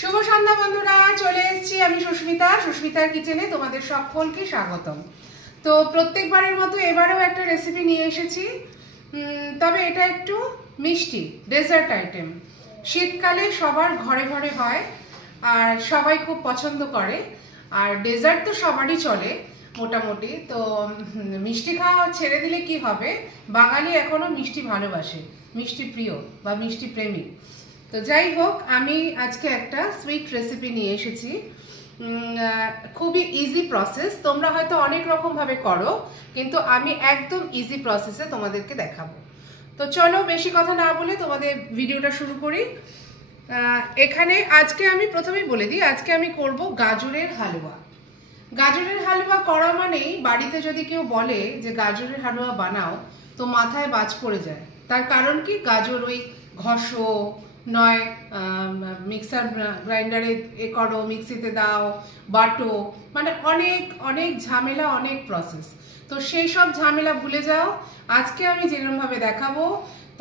শুভ সন্ধ্যা বন্ধুরা, চলে এসেছি আমি সুস্মিতার কিচেনে। তোমাদের সকলকে স্বাগতম। তো প্রত্যেকবারের মতো এবারেও একটা রেসিপি নিয়ে এসেছি, তবে এটা একটু মিষ্টি ডেজার্ট আইটেম। শীতকালে সবার ঘরে ঘরে হয় আর সবাই খুব পছন্দ করে, আর ডেজার্ট তো সবারই চলে মোটামুটি। তো মিষ্টি খাওয়া ছেড়ে দিলে কি হবে, বাঙালি এখনো মিষ্টি ভালোবাসে, মিষ্টি প্রিয় বা মিষ্টি প্রেমী। তো যাই হোক, আমি আজকে একটা সুইট রেসিপি নিয়ে এসেছি। খুবই ইজি প্রসেস, তোমরা হয়তো অনেক রকম ভাবে করো, কিন্তু আমি একদম ইজি প্রসেসে তোমাদেরকে দেখাবো। তো চলো বেশি কথা না বলে তোমাদের ভিডিওটা শুরু করি। এখানে আজকে আমি প্রথমেই বলে দিই, আজকে আমি করব গাজরের হালুয়া। গাজরের হালুয়া করা মানেই বাড়িতে যদি কেউ বলে যে গাজরের হালুয়া বানাও, তো মাথায় বাজ পড়ে যায়। তার কারণ কি, গাজর ওই ঘষো, নয় মিক্সার গ্রাইন্ডারে করো, মিক্সিতে দাও, বাটো, মানে অনেক অনেক ঝামেলা, অনেক প্রসেস। তো সেই সব ঝামেলা ভুলে যাও। আজকে আমি যেরকমভাবে দেখাবো,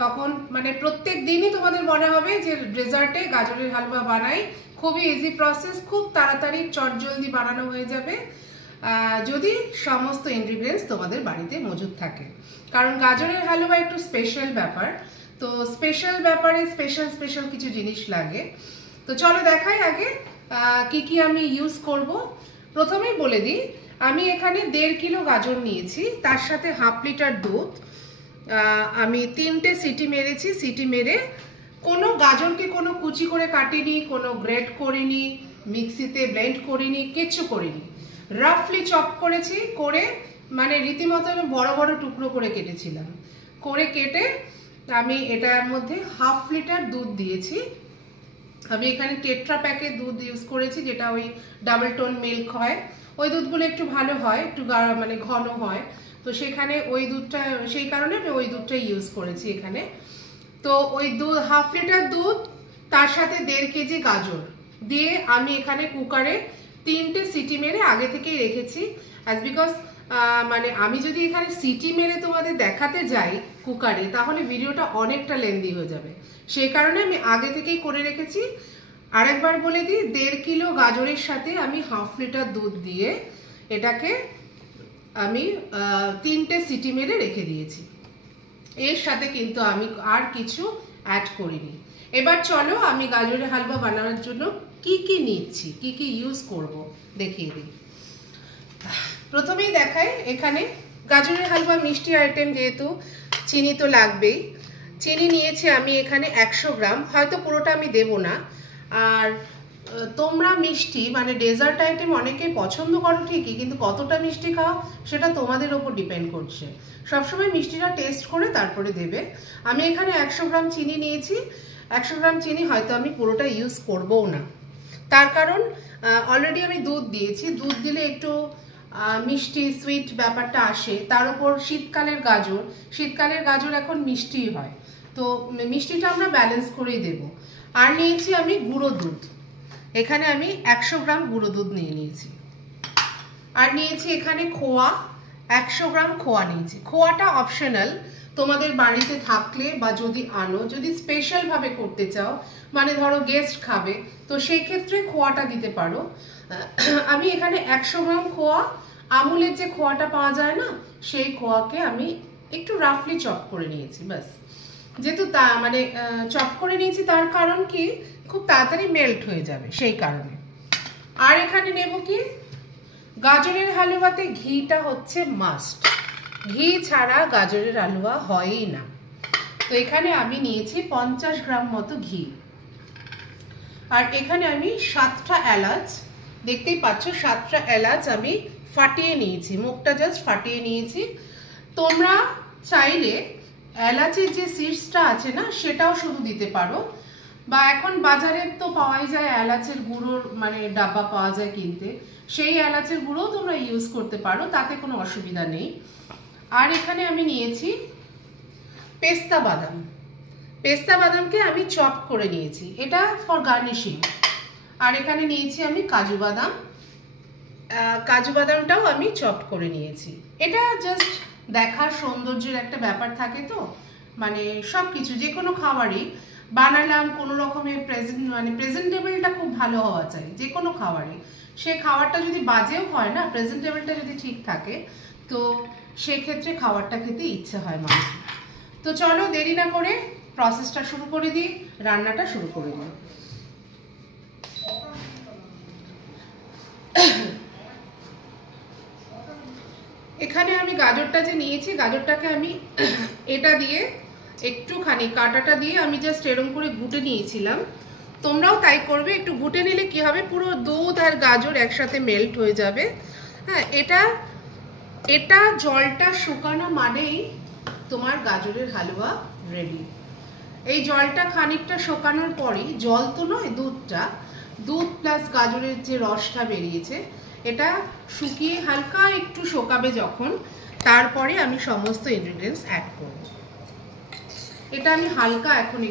তখন মানে প্রত্যেক দিনই তোমাদের মনে হবে যে ডেজার্টে গাজরের হালুয়া বানাই। খুবই ইজি প্রসেস, খুব তাড়াতাড়ি চটজলদি বানানো হয়ে যাবে, যদি সমস্ত ইনগ্রিডিয়েন্টস তোমাদের বাড়িতে মজুদ থাকে। কারণ গাজরের হালুয়া একটু স্পেশাল ব্যাপার, তো স্পেশাল ব্যাপারে স্পেশাল কিছু জিনিস লাগে। তো চলো দেখাই আগে কি কি আমি ইউজ করব। প্রথমেই বলে দিই, আমি এখানে 1.5 কিলো গাজর নিয়েছি, তার সাথে 1/2 লিটার দুধ। আমি 3টে সিটি মেরেছি। সিটি মেরে কোনো গাজরকে কোনো কুচি করে কাটিনি, কোনো গ্রেট করিনি, মিক্সিতে ব্লেন্ড করিনি, কিচ্ছু করিনি। রাফলি চপ করেছি, করে মানে রীতিমতো বড় বড় টুকরো করে কেটেছিলাম। করে কেটে আমি এটার মধ্যে 1/2 লিটার দুধ দিয়েছি। আমি এখানে টেট্রা প্যাকের দুধ ইউজ করেছি, যেটা ওই ডাবল টোন মিল্ক হয়। ওই দুধগুলো একটু ভালো হয়, একটু মানে ঘন হয়। তো সেখানে ওই দুধটা, সেই কারণে আমি ওই দুধটা ইউজ করেছি এখানে। তো ওই 1/2 লিটার দুধ, তার সাথে 1.5 কেজি গাজর দিয়ে আমি এখানে কুকারে 3টে সিটি মেরে আগে থেকেই রেখেছি। অ্যাজ বিকজ মানে আমি যদি এখানে সিটি মেরে তোমাদের দেখাতে যাই কুকারে, তাহলে ভিডিওটা অনেকটা লেন্দি হয়ে যাবে। সেই কারণে আমি আগে থেকেই করে রেখেছি। আরেকবার বলে দিই, 1.5 কিলো গাজরের সাথে আমি 1/2 লিটার দুধ দিয়ে এটাকে আমি 3টে সিটি মেরে রেখে দিয়েছি। এর সাথে কিন্তু আমি আর কিছু অ্যাড করিনি। এবার চলো আমি গাজরের হালুয়া বানানোর জন্য কি কি নিচ্ছি, কি কি ইউজ করব দেখিয়ে দিই। প্রথমেই দেখাই, এখানে গাজরের হালুয়া মিষ্টি আইটেম, যেহেতু চিনি তো লাগবেই। চিনি নিয়েছি আমি এখানে 100 গ্রাম, হয়তো পুরোটা আমি দেব না। আর তোমরা মিষ্টি মানে ডেজার্ট আইটেম অনেকেই পছন্দ করো ঠিকই, কিন্তু কতটা মিষ্টি খাও সেটা তোমাদের ওপর ডিপেন্ড করছে। সবসময় মিষ্টিটা টেস্ট করে তারপরে দেবে। আমি এখানে 100 গ্রাম চিনি নিয়েছি। 100 গ্রাম চিনি হয়তো আমি পুরোটা ইউজ করবও না, তার কারণ অলরেডি আমি দুধ দিয়েছি। দুধ দিলে একটু মিষ্টি সুইট ব্যাপারটা আসে, তার উপর শীতকালের গাজর এখন মিষ্টি হয়, তো মিষ্টিটা আমরা ব্যালেন্স করেই দেব। আর নিয়েছি আমি গুঁড়ো দুধ, এখানে আমি 100 গ্রাম গুঁড়ো দুধ নিয়ে নিয়েছি। আর নিয়েছি এখানে খোয়া, 100 গ্রাম খোয়া নিয়েছি। খোয়াটা অপশনাল, তোমাদের বাড়িতে থাকলে বা যদি আনো, যদি স্পেশাল ভাবে করতে চাও, মানে ধরো গেস্ট খাবে, তো সেই ক্ষেত্রে খোয়াটা দিতে পারো। আমি এখানে 100 গ্রাম খোয়া, আমুলের যে খোয়াটা পাওয়া যায় না, সেই খোয়াকে আমি একটু রাফলি চপ করে নিয়েছি ব্যাস। যেহেতু তা মানে চপ করে নিয়েছি, তার কারণ কি, খুব তাড়াতাড়ি মেল্ট হয়ে যাবে সেই কারণে। আর এখানে নেব কি, গাজরের হালুয়াতে ঘিটা হচ্ছে মাস্ট, ঘি ছাড়া গাজরের হালুয়া হয়ই না। তো এখানে আমি নিয়েছি 50 গ্রাম মতো ঘি। আর এখানে আমি 7টা এলাচ, দেখতেই পাচ্ছ 7টা এলাচ আমি ফাটিয়ে নিয়েছি, মুখটা জাস্ট ফাটিয়ে নিয়েছি। তোমরা চাইলে এলাচের যে সিডসটা আছে না, সেটাও শুধু দিতে পারো, বা এখন বাজারে তো পাওয়াই যায় এলাচের গুঁড়োর মানে ডাব্বা পাওয়া যায় কিনতে, সেই এলাচের গুঁড়োও তোমরা ইউজ করতে পারো, তাতে কোনো অসুবিধা নেই। আর এখানে আমি নিয়েছি পেস্তা বাদাম। পেস্তা বাদামকে আমি চপ করে নিয়েছি, এটা ফর গার্নিশিং। আর এখানে নিয়েছি আমি কাজু বাদাম, কাজু বাদামটাও আমি চপ করে নিয়েছি। এটা জাস্ট দেখার সৌন্দর্যের একটা ব্যাপার থাকে, তো মানে সব কিছু যে কোনো খাবারই বানালাম কোনো রকমের প্রেজেন্টেবলটা খুব ভালো হওয়া চাই যে কোনো খাবারে। সে খাবারটা যদি বাজেও হয় না, প্রেজেন্টেবলটা যদি ঠিক থাকে তো সেক্ষেত্রে খাবারটা খেতে ইচ্ছে হয় মানুষের। তো চলো দেরি না করে প্রসেসটা শুরু করে দিই, রান্নাটা শুরু করে দিই। এখানে আমি গাজরটা যে নিয়েছি, গাজরটাকে আমি এটা দিয়ে একটুখানি কাঁটাটা দিয়ে আমি জাস্ট এরকম করে ঘুটে নিয়েছিলাম। তোমরাও তাই করবে, একটু ঘুটে নিলে কি হবে, পুরো দুধ আর গাজর একসাথে মেল্ট হয়ে যাবে। হ্যাঁ, এটা জলটা শুকানো মানেই তোমার গাজরের হালুয়া রেডি। এই জলটা খানিকটা শুকানোর পরই, জল তো নয়, দুধ প্লাস গাজরের যে রসটা বেরিয়েছে, এটা শুকিয়ে হালকা একটু শোকাবে যখন, তারপরে আমি সমস্ত ইনগ্রিডিয়েন্টস অ্যাড করব। এটা আমি হালকা এখন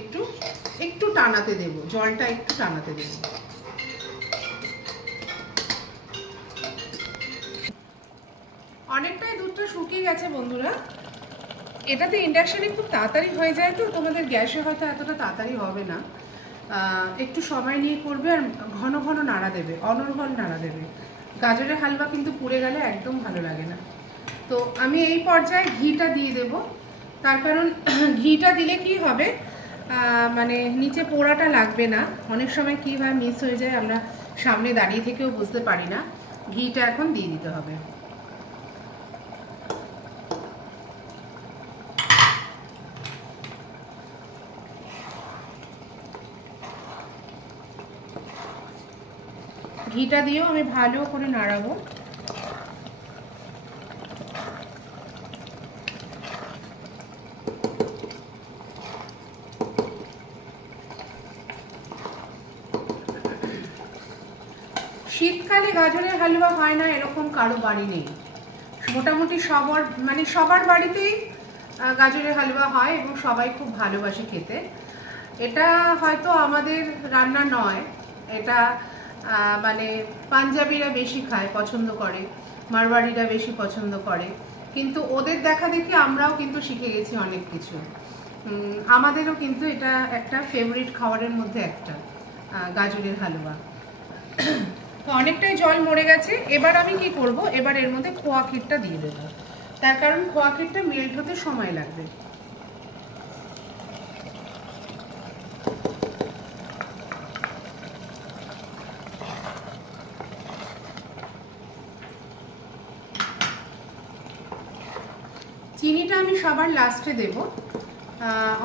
একটু টানাতে দেব, জলটা একটু টানাতে দেব। অনেকটাই দুধটা শুকিয়ে গেছে বন্ধুরা। এটাতে ইন্ডাকশনে খুব তাড়াতাড়ি হয়ে যায়, তো তোমাদের গ্যাসে হয়তো এতটা তাড়াতাড়ি হবে না। একটু সময় নিয়ে করবে আর ঘন ঘন নাড়া দেবে, অনর্গল নাড়া দেবে। গাজরের হালুয়া কিন্তু পুড়ে গেলে একদম ভালো লাগে না। তো আমি এই পর্যায়ে ঘিটা দিয়ে দেব, তার কারণ ঘিটা দিলে কি হবে, মানে নিচে পোড়াটা লাগবে না। অনেক সময় কি হয়, মিস হয়ে যায়, আমরা সামনে দাঁড়িয়ে থেকেও বুঝতে পারি না। ঘিটা এখন দিয়ে দিতে হবে। ঘিটা দিয়েও আমি ভালো করে নাড়াবো। শীতকালে গাজরের হালুয়া হয় না এরকম কারো বাড়ি নেই। মোটামুটি সবার বাড়িতেই গাজরের হালুয়া হয় এবং সবাই খুব ভালোবাসে খেতে। এটা হয়তো আমাদের রান্না নয়, এটা মানে পাঞ্জাবিরা বেশি খায়, পছন্দ করে, মারওয়াড়িরা বেশি পছন্দ করে, কিন্তু ওদের দেখা দেখি আমরাও কিন্তু শিখে গেছি অনেক কিছু। আমাদেরও কিন্তু এটা একটা ফেভারিট খাবারের মধ্যে একটা, গাজরের হালুয়া। তো অনেকটাই জল মরে গেছে। এবার আমি কি করব, এবার এর মধ্যে খোয়া ক্ষীরটা দিয়ে দেবো, তার কারণ খোয়া ক্ষীরটা মেল্ট হতে সময় লাগবে। চিনিটা আমি সবার লাস্টে দেব,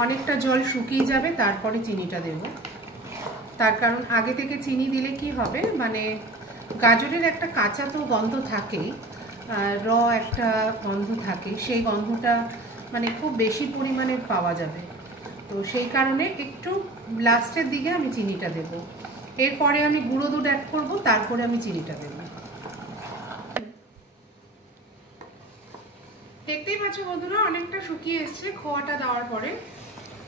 অনেকটা জল শুকিয়ে যাবে তারপরে চিনিটা দেব। তার কারণ আগে থেকে চিনি দিলে কি হবে, মানে গাজরের একটা কাঁচা তো গন্ধ থাকেই, র একটা গন্ধ থাকে, সেই গন্ধটা মানে খুব বেশি পরিমাণে পাওয়া যাবে। তো সেই কারণে একটু লাস্টের দিকে আমি চিনিটা দেব। এরপরে আমি গুঁড়ো দুধ অ্যাড করব, তারপরে আমি চিনিটা দেব। দেখতেই পাচ্ছ বন্ধুরা, অনেকটা শুকিয়ে এসছে খোয়াটা দেওয়ার পরে।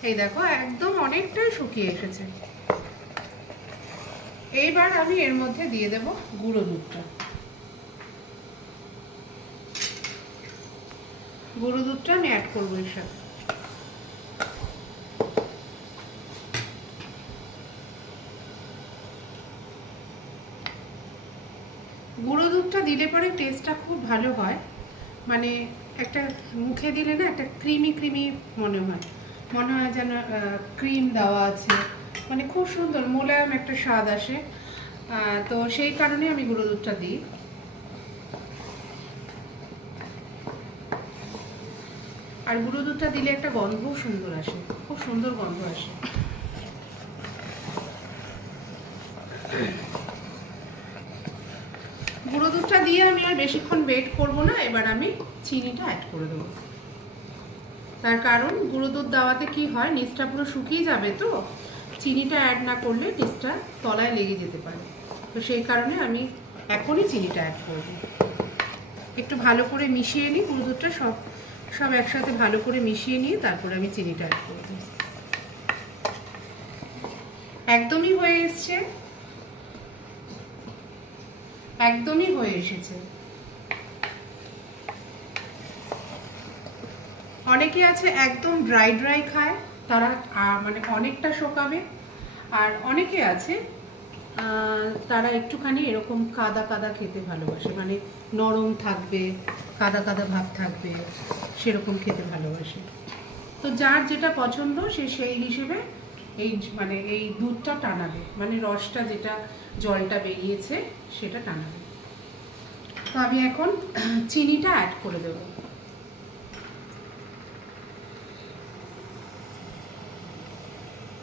এই দেখো একদম অনেকটাই শুকিয়ে এসেছে। এইবার আমি এর মধ্যে দিয়ে দেব গুঁড়ো দুধটা। গুঁড়ো দুধটা আমি অ্যাড করবো এর সাথে। গুঁড়ো দুধটা দিলে পরে টেস্টটা খুব ভালো হয়, মানে একটা মুখে দিলে না একটা ক্রিমি মনে হয় যেন ক্রিম দেওয়া আছে, মানে খুব সুন্দর মোলায়েম একটা স্বাদ আসে। তো সেই কারণে আমি গুঁড়ো দুধটা দিই। আর গুঁড়ো দুধটা দিলে একটা গন্ধও সুন্দর আসে, খুব সুন্দর গন্ধ আসে। গুঁড়ো দুধটা দিয়ে আমি আর বেশিক্ষণ ওয়েট করবো না, এবার আমি চিনিটা অ্যাড করে দেবো। তার কারণ গুঁড়ো দুধ দেওয়াতে কি হয়, নিচটা পুরো শুকিয়ে যাবে, তো চিনিটা অ্যাড না করলে নিচটা তলায় লেগে যেতে পারে। তো সেই কারণে আমি এখনই চিনিটা অ্যাড করব। একটু ভালো করে মিশিয়ে নিই, গুঁড়ো দুধটা সব একসাথে ভালো করে মিশিয়ে নিয়ে তারপরে আমি চিনিটা অ্যাড করব। একদমই হয়ে এসছে, একদমই হয়ে এসেছে। অনেকে আছে একদম ড্রাই খায়, তারা মানে অনেকটা শোকাবে, আর অনেকে আছে তারা একটুখানি এরকম কাদা কাদা খেতে ভালোবাসে, মানে নরম থাকবে, কাদা কাদা ভাব থাকবে, সেরকম খেতে ভালোবাসে। তো যার যেটা পছন্দ সে সেই হিসেবে এই মানে এই দুধটা টানাবে, মানে রসটা যেটা জলটা বেরিয়েছে সেটা টানাবে। তো আমি এখন চিনিটা অ্যাড করে দেবো।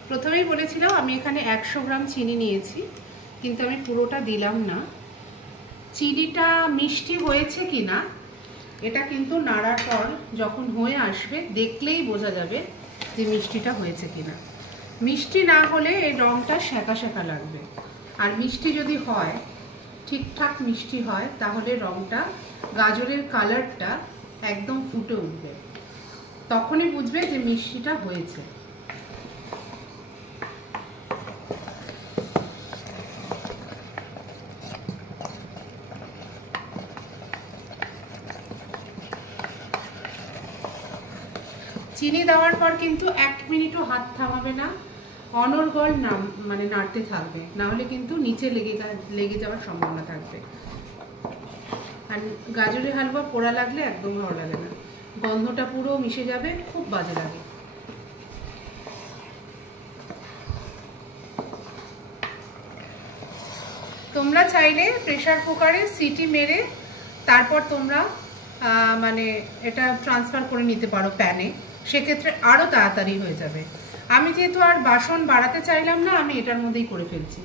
প্রথমেই বলেছিলাম আমি এখানে 100 গ্রাম চিনি নিয়েছি, কিন্তু আমি পুরোটা দিলাম না। চিনিটা মিষ্টি হয়েছে কিনা এটা কিন্তু নাড়ার পর যখন হয়ে আসবে দেখলেই বোঝা যাবে যে মিষ্টিটা হয়েছে কিনা। মিষ্টি না হলে এই রঙটা সেঁকা সেঁকা লাগবে, আর মিষ্টি যদি হয়, ঠিকঠাক মিষ্টি হয়, তাহলে রঙটা গাজরের কালারটা একদম ফুটে উঠবে, তখনই বুঝবে যে মিষ্টিটা হয়েছে। চিনি দেওয়ার পর কিন্তু 1 মিনিটও হাত থামাবে না, অনর্গল মানে নাড়তে থাকবে, না হলে কিন্তু নিচে লেগে যাওয়ার সম্ভাবনা থাকবে। আর গাজরের হালুয়া পোড়া লাগলে একদম ভালো লাগে না, গন্ধটা পুরো মিশে যাবে, খুব বাজে লাগে। তোমরা চাইলে প্রেসার কুকারে সিটি মেরে তারপর তোমরা মানে এটা ট্রান্সফার করে নিতে পারো প্যানে, সেক্ষেত্রে আরও তাড়াতাড়ি হয়ে যাবে। আমি যেহেতু আর বাসন বাড়াতে চাইলাম না, আমি এটার মধ্যেই করে ফেলছি।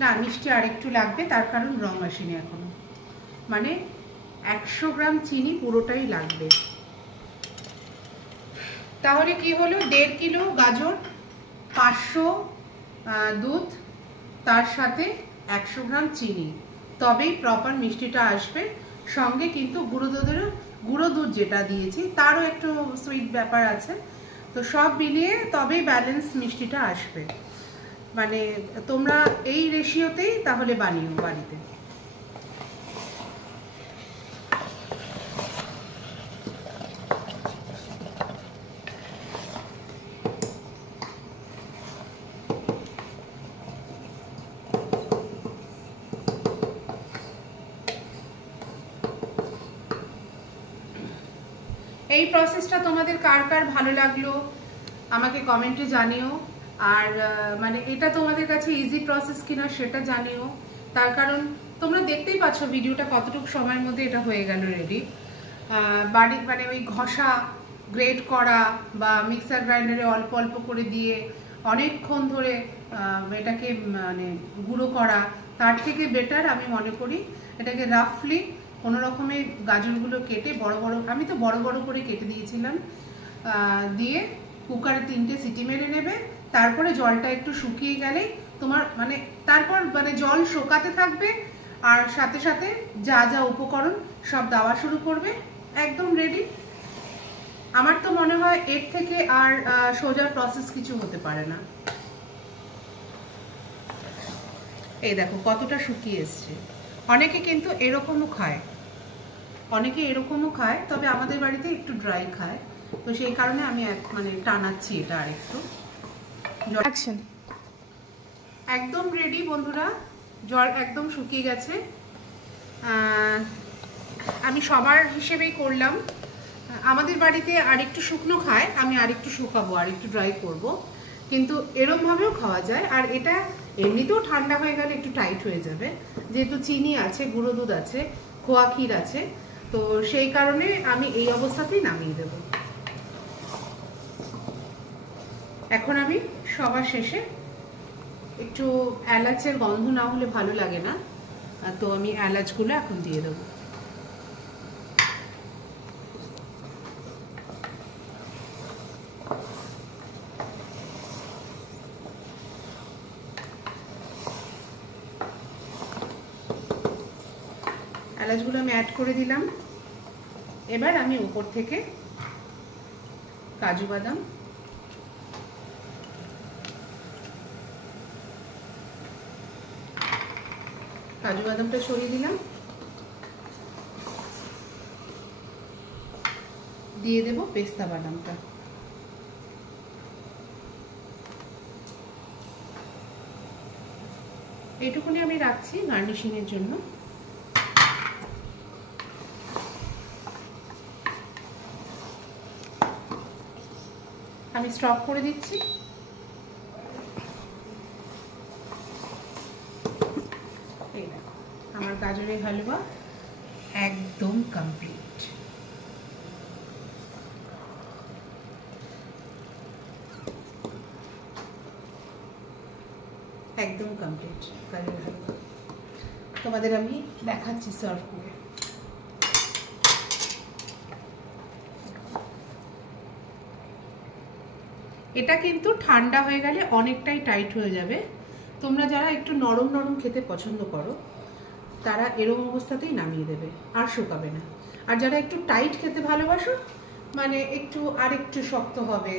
না, মিষ্টি আর একটু লাগবে, তার কারণ রং আসেনি এখনো, মানে 100 গ্রাম চিনি পুরোটাই লাগবে। তাহলে কি হলো, 1.5 কিলো গাজর, 500 দুধ, তার সাথে 100 গ্রাম চিনি, তবেই প্রপার মিষ্টিটা আসবে। সঙ্গে কিন্তু গুঁড়ো দুধ যেটা দিয়েছি তারও একটু সুইট ব্যাপার আছে, তো সব মিলিয়ে তবেই ব্যালেন্স মিষ্টিটা আসবে। মানে তোমরা এই রেশিওতেই তাহলে বানিও বাড়িতে। এই প্রসেসটা তোমাদের কার কার ভালো লাগলো আমাকে কমেন্টে জানিও, আর মানে এটা তোমাদের কাছে ইজি প্রসেস কিনা সেটা জানিও, তার কারণ তোমরা দেখতেই পাচ্ছ ভিডিওটা কতটুকু সময়ের মধ্যে এটা হয়ে গেল রেডি। বাড়ি মানে ওই ঘষা, গ্রেট করা বা মিক্সার গ্রাইন্ডারে অল্প অল্প করে দিয়ে অনেকক্ষণ ধরে এটাকে মানে গুঁড়ো করা, তার থেকে বেটার আমি মনে করি এটাকে রাফলি কোনো রকমের গাজরগুলো কেটে আমি তো বড় বড় করে কেটে দিয়েছিলাম, দিয়ে কুকারে 3টে সিটি মেরে নেবে, তারপরে জলটা একটু শুকিয়ে গেলে তোমার মানে তারপর মানে জল শোকাতে থাকবে, আর সাথে সাথে যা যা উপকরণ সব দেওয়া শুরু করবে, একদম রেডি। আমার তো মনে হয় এর থেকে আর সোজা প্রসেস কিছু হতে পারে না। এই দেখো কতটা শুকিয়ে এসছে। অনেকে কিন্তু এরকমও খায়, তবে আমাদের বাড়িতে একটু ড্রাই খায়, তো সেই কারণে আমি মানে টানাচ্ছি এটা আরেকটু। একদম রেডি বন্ধুরা, জল একদম শুকিয়ে গেছে। আমি সবার হিসেবেই করলাম, আমাদের বাড়িতে আরেকটু শুকনো খায়, আমি আরেকটু শুকাবো, আরেকটু ড্রাই করব, কিন্তু এরমভাবেও খাওয়া যায়। আর এটা এমনিতেও ঠান্ডা হয়ে গেলে একটু টাইট হয়ে যাবে, যেহেতু চিনি আছে, গুঁড়ো দুধ আছে, খোয়া ক্ষীর আছে, তো সেই কারণে আমি এই অবস্থাতেই নামিয়ে দেব। এখন আমি সবার শেষে একটু এলাচের গন্ধ না হলে ভালো লাগে না, তো আমি এলাচগুলো এখন দিয়ে দেবো। এলাচগুলো আমি অ্যাড করে দিলাম। এবার আমি উপর থেকে কাজু বাদাম, কাজু বাদামটা সরিয়ে দিলাম, দিয়ে দেব পেস্তা বাদামটা। এইটুকুনি আমি রাখছি গার্নিশিং এর জন্য। আমি স্টপ করে দিচ্ছি। এই দেখো আমার গাজরের হালুয়া একদম কমপ্লিট। একদম কমপ্লিট গাজরের হালুয়া। তোমাদের আমি দেখাচ্ছি সার্ভ করে। এটা কিন্তু ঠান্ডা হয়ে গেলে অনেকটাই টাইট হয়ে যাবে। তোমরা যারা একটু নরম নরম খেতে পছন্দ করো তারা এরকম অবস্থাতেই নামিয়ে দেবে, আর শুকাবে না। আর যারা একটু টাইট খেতে ভালোবাসো, মানে একটু আর একটু শক্ত হবে,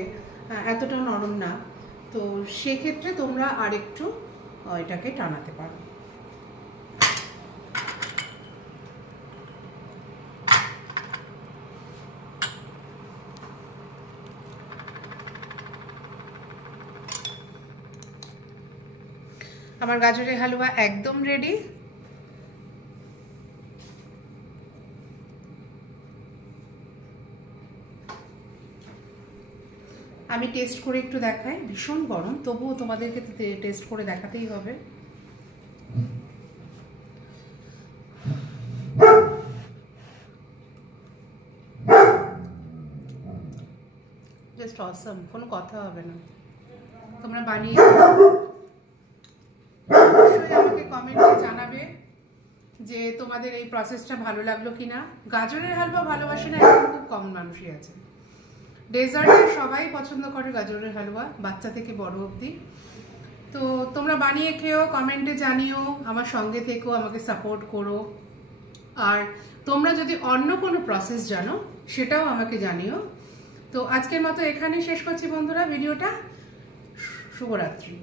এতটা নরম না, তো সেক্ষেত্রে তোমরা আর একটু এটাকে টানাতে পারো। আমার গাজরের হালুয়া একদম রেডি। আমি টেস্ট করে একটু দেখাই। ভীষণ গরম, তবুও তোমাদেরকে টেস্ট করে দেখাতেই হবে। জাস্ট অসম, কোনো কথা হবে না। তোমরা বানিয়ে আমাকে কমেন্টে জানাবে যে তোমাদের এই প্রসেসটা ভালো লাগলো কিনা। গাজরের হালুয়া ভালোবাসে না এরকম খুব কম মানুষই আছে। ডেজার্টে সবাই পছন্দ করে গাজরের হালুয়া, বাচ্চা থেকে বড় অবধি। তো তোমরা বানিয়ে খেও, কমেন্টে জানিও, আমার সঙ্গে থেকো, আমাকে সাপোর্ট করো। আর তোমরা যদি অন্য কোনো প্রসেস জানো সেটাও আমাকে জানিও। তো আজকের মতো এখানে শেষ করছি বন্ধুরা ভিডিওটা। শুভরাত্রি।